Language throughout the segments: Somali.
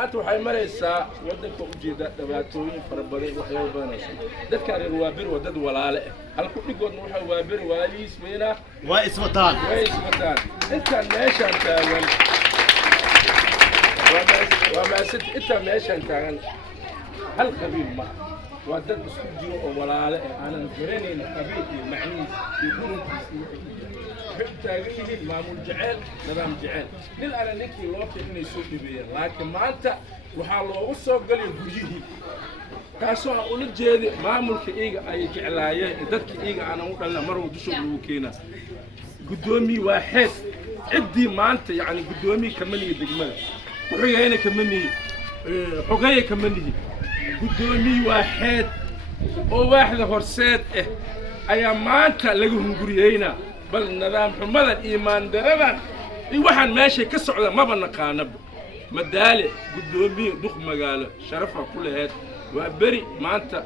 maanta waxay maraysaa waddanka u jeeda dhibaatooyin fara badan waxyaabo badanaysa dadka reer waabir waa dad walaale ah halku dhigoodna waxa waabir waaliis weena waa iswataan inta meeshan taagan inta meeshan taagan hal qabiil ma waa dad isku jiro oo walaale ah aanan garanaynin qabiil iyo macniis iyo runtiis taagan maamul jecel nidaam jecel nin ana ninkii loo fiicnay soo dhibeeyay laakiin maanta waxaa loogu soo galay guriyihii kaasoo aan ula jeeday maamulka iyaga ay jeclaayeen dadka iyaga aanan u dhalna mar walba dushooda lagu keenaa guddoomiye waa xees ciddii maanta yacni guddoomiye kama nihi degmada ku-xigayna kama nihi xogaya kama nihi guddoomiye waa xeed oo waaxda horseed ah ayaa maanta laga hunguriyeynaa bal nidaam xumadan iimaan daradan iyo waxaan meeshay ka socda maba naqaanaba madaale guddoomiye duq magaalo sharafa ku lahayd waa beri maanta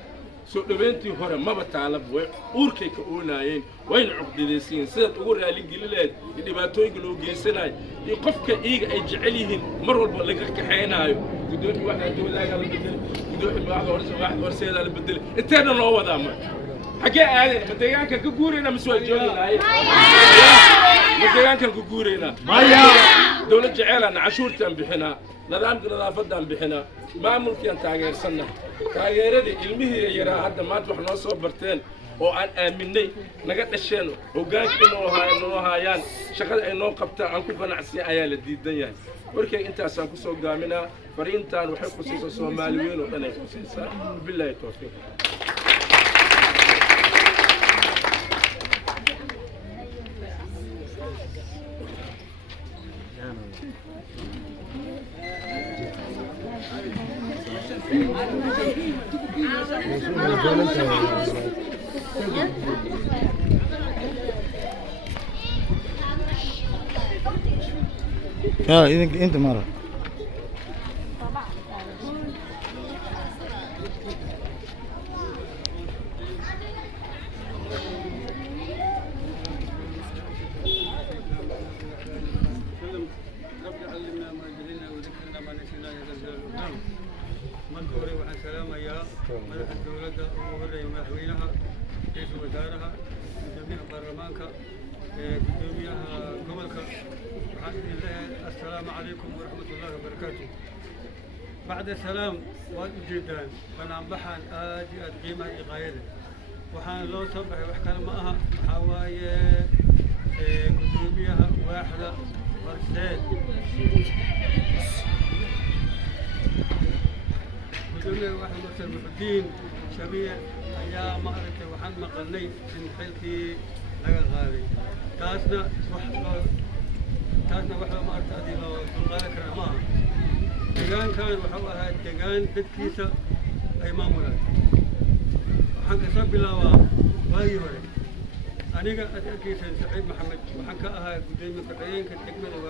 soo dhaweyntii hore maba taalaba way uurkay ka oonaayeen wayna cuqdadaysiin sidaad ugu raaligeli lahayd iyo dhibaatooyinka loo geysanayo iyo qofka iyaga ay jecel yihiin mar walba laga kaxaynaayo guddoomiye waxaa dowladaha la bedelay guddoomiye waaxda horseedaa la bedelay inteena loo wadaa marka حكي هذا مديان كان كجورينا مسوي جولنا مديان كان كجورينا دولة جعلنا عشور تنبحنا نظام نظافة تنبحنا ما ممكن تغيير سنة تغيير دي علمه يرى هذا ما تروح نوصل برتين وأن آمني نقد الشيء وقال إنه هايان شغل إنه قبته عنكم فنعسي عيال الدنيا وركي أنت أسانك سوق جامنا فرينتان وحب خصوصا سوماليين وأنا خصوصا بالله التوفيق انت مره السلام عليكم ورحمة الله وبركاته. بعد السلام واجد جدا أنا عم بحن آدي قيمة غايرة وحان لو صبح وحكى معها حوايا قدوميها واحدة مرساد قدوميها واحدة مرساد محدين شبيه أيام مأرته وحن مقلني من حلتي لغا غالي تاسنا وحنا ما أرتدي لو تنقلك رماه دجان كان وحوها دجان بدكيسة أي مامولات وحن كسب بلاوا واي وري أنا أتأكد سعيد محمد وحن كأها قدامي كتير كتكمل